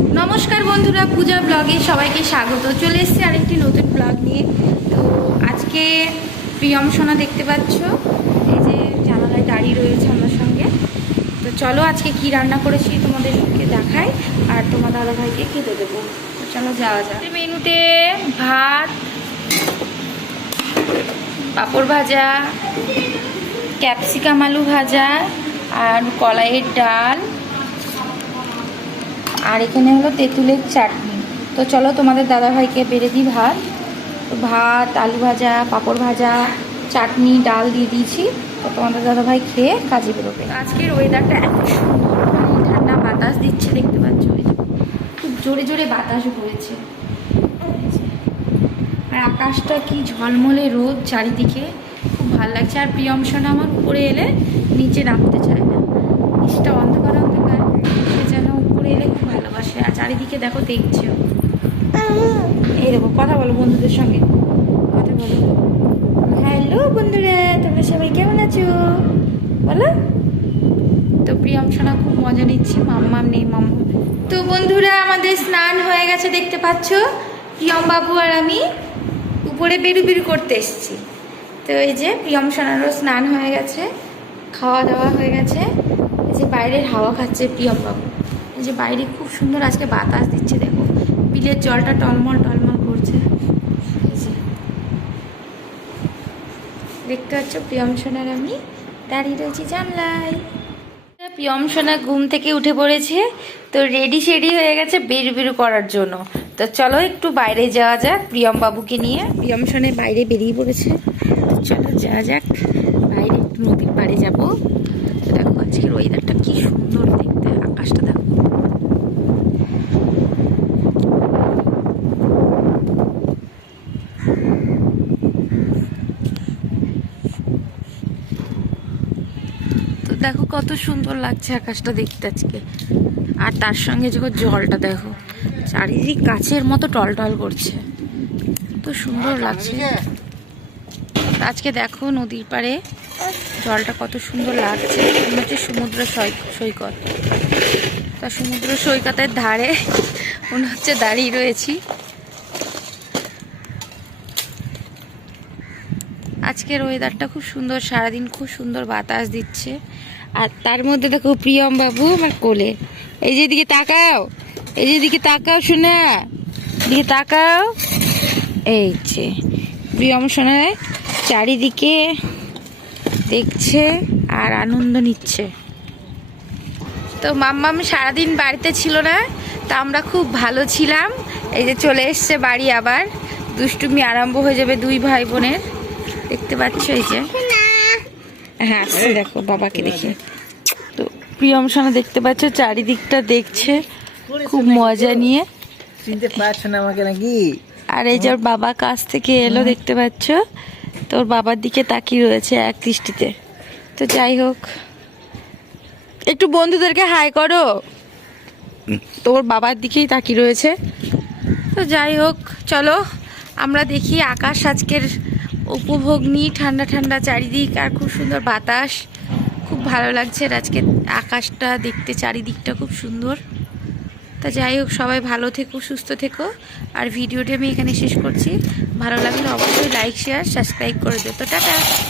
নমস্কার বন্ধুরা, পূজা ব্লগে সবাইকে স্বাগত। চলে এসেছি আরেকটি নতুন ব্লগ নিয়ে। তো আজকে প্রিয়ম সোনা দেখতে পাচ্ছ, এই যে জানালায় দাঁড়িয়ে রয়েছে আমার সঙ্গে। তো চলো আজকে কি রান্না করেছি তোমাদেরকে দেখাই, আর তোমার দাদা ভাইকে খেতে দেবো। চলো যাওয়া যাক। মেনুতে ভাত, পাঁপড় ভাজা, ক্যাপসিকাম আলু ভাজা, আর কলাইয়ের ডাল। আর এখানে হলো তেঁতুলের চাটনি। তো চলো তোমাদের দাদাভাইকে বেড়ে দিই ভাত। ভাত, আলু ভাজা, পাঁপড় ভাজা, চাটনি, ডাল দিয়ে দিয়েছি। তো তোমাদের দাদাভাই খেয়ে কাজে বেরোবে। আজকের ওয়েদারটা এত সুন্দর। মানে ঠান্ডা বাতাস দিচ্ছে, দেখতে পাচ্ছ খুব জোরে জোরে বাতাস বয়েছে আর আকাশটা কি ঝলমলে রোদ চারিদিকে। খুব ভালো লাগছে। আর প্রিয়ম সোনা আমার উপরে এলে নিচে নামতে চায় না। নিচটা অন্ধকার। দেখো, দেখছে। এই দেখো, কথা বলো বন্ধুদের সঙ্গে। কথা বলো। হ্যালো বন্ধুরা, তোমরা সবাই কেমন আছো? বলো। তো প্রিয়ম সোনা খুব মজা নিচ্ছি, মাম্মাম নেই, মাম্মা। তো বন্ধুরা, আমাদের স্নান হয়ে গেছে, দেখতে পাচ্ছ? প্রিয়ম বাবু আর আমি উপরে বেরু বেরু করতে এসেছি। তো এই যে প্রিয়ম সোনারও স্নান হয়ে গেছে, খাওয়া দাওয়া হয়ে গেছে। এই যে বাইরের হাওয়া খাচ্ছে প্রিয়ম বাবু। এই যে বাইরে খুব সুন্দর আজকে বাতাস দিচ্ছে, দেখো। বিলের জলটা টলমল টলমল করছে। দেখতে পাচ্ছ, প্রিয়ম সোনার আমি দাঁড়িয়ে রয়েছি জানলাই প্রিয়ম সোনা ঘুম থেকে উঠে পড়েছে, তো রেডি শেডি হয়ে গেছে বেরু বেরু করার জন্য। তো চলো একটু বাইরে যাওয়া যাক প্রিয়ম বাবুকে নিয়ে। প্রিয়ম সোনা বাইরে বেরিয়ে পড়েছে, তো চলো যাওয়া যাক। বাইরে একটু নদীর পাড়ে যাব। দেখো আজকের ওয়েদারটা কি সুন্দর দেখতে, আকাশটা দেখো কত সুন্দর লাগছে আকাশটা দেখতে আজকে। আর তার সঙ্গে যখন জলটা দেখো, চারিদিক গাছের মতো টলটল করছে। তো সুন্দর লাগছে। আজকে দেখো নদীর পাড়ে জলটা কত সুন্দর লাগছে। হচ্ছে সমুদ্র সৈকত। তা সমুদ্র সৈকতের ধারে মনে হচ্ছে দাঁড়িয়ে রয়েছি। আজকের ওয়েদারটা খুব সুন্দর, সারাদিন খুব সুন্দর বাতাস দিচ্ছে। আর তার মধ্যে দেখো প্রিয়ম বাবু আমার কোলে। এই যে দিকে তাকাও, এই যে দিকে তাকাও শোনা দিকে তাকাও। এই যে প্রিয়ম শোনায় চারিদিকে দেখছে আর আনন্দ নিচ্ছে। তো মাম্মাম সারাদিন বাড়িতে ছিল না, তা আমরা খুব ভালো ছিলাম। এই যে চলে এসছে বাড়ি আবার। দুষ্টুমি আরম্ভ হয়ে যাবে দুই ভাই বোনের। দেখতে পাচ্ছ এই যে। হ্যাঁ আসছে দেখো বাবাকে দেখে। তো প্রিয়ম সোনা দেখতে পাচ্ছ চারিদিকটা দেখছে খুব মজা নিয়ে। চিনতে পারছ না আমাকে নাকি? আর এই যে ওর বাবা কাছ থেকে এলো দেখতে পাচ্ছ? তোর বাবার দিকে তাকিয়ে রয়েছে এক দৃষ্টিতে। তো যাই হোক একটু বন্ধুদেরকে হাই করো। তোর বাবার দিকেই তাকিয়ে রয়েছে। তো যাই হোক চলো আমরা দেখি আকাশ আজকের উপভোগ নিই, ঠান্ডা ঠান্ডা চারিদিক আর খুব সুন্দর বাতাস। খুব ভালো লাগছে আজকে আকাশটা দেখতে চারিদিকটা খুব সুন্দর। তা যাই হোক, সবাই ভালো থেকো, সুস্থ থেকো। আর ভিডিওটি আমি এখানে শেষ করছি। ভালো লাগলে অবশ্যই লাইক শেয়ার সাবস্ক্রাইব করে দিও। তো টাটা!